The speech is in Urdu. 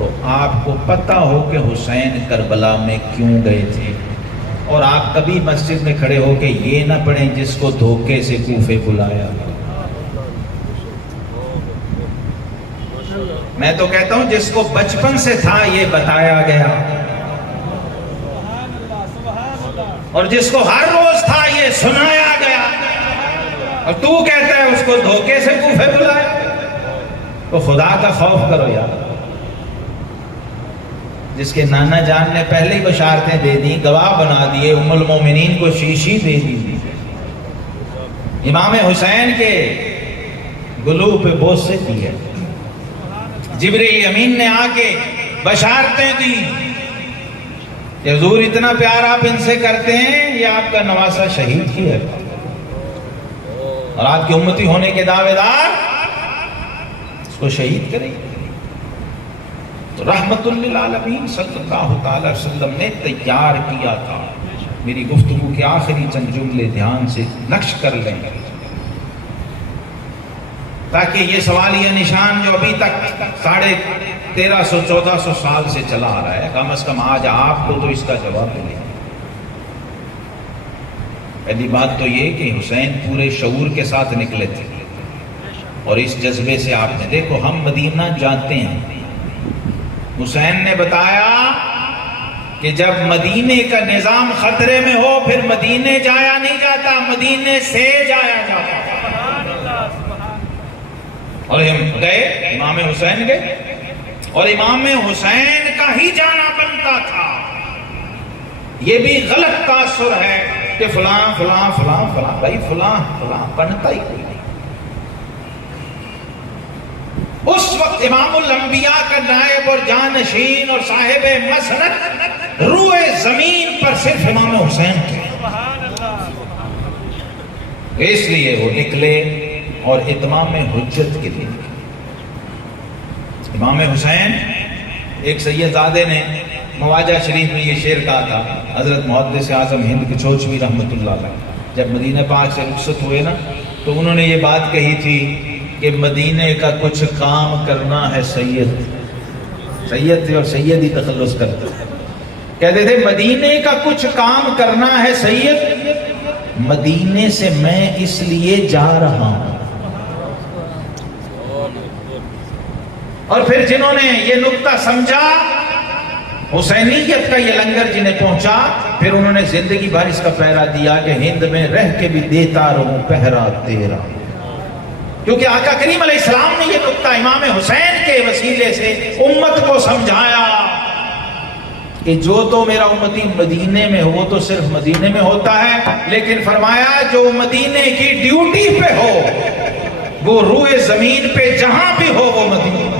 تو آپ کو پتہ ہو کہ حسین کربلا میں کیوں گئے تھے، اور آپ کبھی مسجد میں کھڑے ہو کے یہ نہ پڑھیں جس کو دھوکے سے کوفے بلایا۔ میں تو کہتا ہوں جس کو بچپن سے تھا یہ بتایا گیا، اور جس کو ہر روز تھا یہ سنایا گیا، اور تو کہتا ہے اس کو دھوکے سے کوفے بلایا۔ تو خدا کا خوف کرو یار۔ جس کے نانا جان نے پہلے ہی بشارتیں دے دی، گواہ بنا دیے، ام المومنین کو شیشی دے دی، امام حسین کے گلو پہ بوسے دیے، جبریل امین نے آ کے بشارتیں دی کہ حضور اتنا پیار آپ ان سے کرتے ہیں، یہ آپ کا نواسہ شہید کیا ہے، اور آپ کی امتی ہونے کے دعوے دار اس کو شہید کریں۔ تو رحمت للعالمین صلی اللہ تعالی وسلم نے تیار کیا تھا۔ میری گفتگو کے آخری چند جملے دھیان سے نقش کر لیں تاکہ یہ سوالیہ نشان جو ابھی تک 1350-1400 سال سے چلا آ رہا ہے، کم از کم آج آپ کو تو اس کا جواب ملے۔ پہلی بات تو یہ کہ حسین پورے شعور کے ساتھ نکلے تھے، اور اس جذبے سے آپ نے دیکھو، ہم مدینہ جانتے ہیں، حسین نے بتایا کہ جب مدینے کا نظام خطرے میں ہو پھر مدینے جایا نہیں جاتا، مدینے سے جایا جاتا۔ اور ہم گئے، امام حسین گئے، اور امام حسین کا ہی جانا بنتا تھا۔ یہ بھی غلط تاثر ہے کہ فلاں فلاں فلاں فلاں، بھائی فلاں فلاں بنتا ہی کوئی نہیں۔ اس وقت امام الانبیاء کا نائب اور جانشین اور صاحب مسند روئے زمین پر صرف امام حسین تھے، اس لیے وہ نکلے اور اتمام حجت کے لیے۔ امام حسین، ایک سید زادے نے مواجہ شریف میں یہ شعر کہا تھا، حضرت محدث اعظم ہند کچوچوی رحمۃ اللہ علیہ جب مدینہ پاک سے رخصت ہوئے نا، تو انہوں نے یہ بات کہی تھی کہ مدینے کا کچھ کام کرنا ہے سید تھے، اور سید ہی تخلص کرتے کہتے تھے مدینے کا کچھ کام کرنا ہے سید، مدینے سے میں اس لیے جا رہا ہوں۔ اور پھر جنہوں نے یہ نقطہ سمجھا، حسینیت کا یہ لنگر جنہیں پہنچا، پھر انہوں نے زندگی بھر اس کا پہرا دیا کہ ہند میں رہ کے بھی دیتا رہوں پہرا تیرا، کیونکہ آقا کریم علیہ السلام نے یہ نقطہ امام حسین کے وسیلے سے امت کو سمجھایا کہ جو تو میرا امتی مدینے میں ہو وہ تو صرف مدینے میں ہوتا ہے، لیکن فرمایا جو مدینے کی ڈیوٹی پہ ہو وہ روئے زمین پہ جہاں بھی ہو وہ مدینے